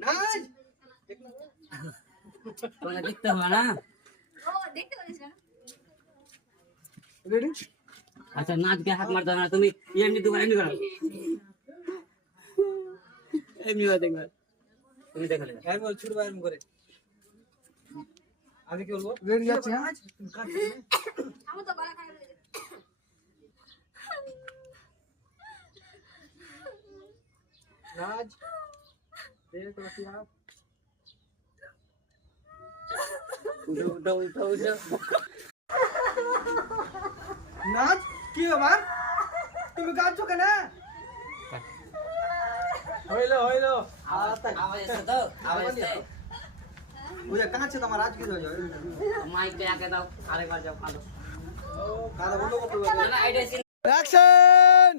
নাচ তোমরা দেখতে হবে না ও দেখতে পারিস না রেডি আচ্ছা নাচকে হাত মারতে হবে না তুমি এমনি তোমার এমনি করো এমনি করে দেখবে তুমি দেখো না এর বল ছোট ভাই করে আগে কি বলবো রেডি যাচ্ছে হ্যাঁ আমার তো গলা খারাপ হয়ে গেছে নাচ দে তো বাকিয়া উঠো উঠো উঠো উঠো নাচ কি ব্যাপার তুমি কাঁদছো কেন হইলো আওয়াজ এসে তো আওয়াজ এসে বুঝা কাঁদছে তোমার আজ কি হয়ে যাবে মাইকটা আগে দাও আরেকবার যাও কাঁদো কাঁদা বন্ধ করতে হবে না না আইডিয়া অ্যাকশন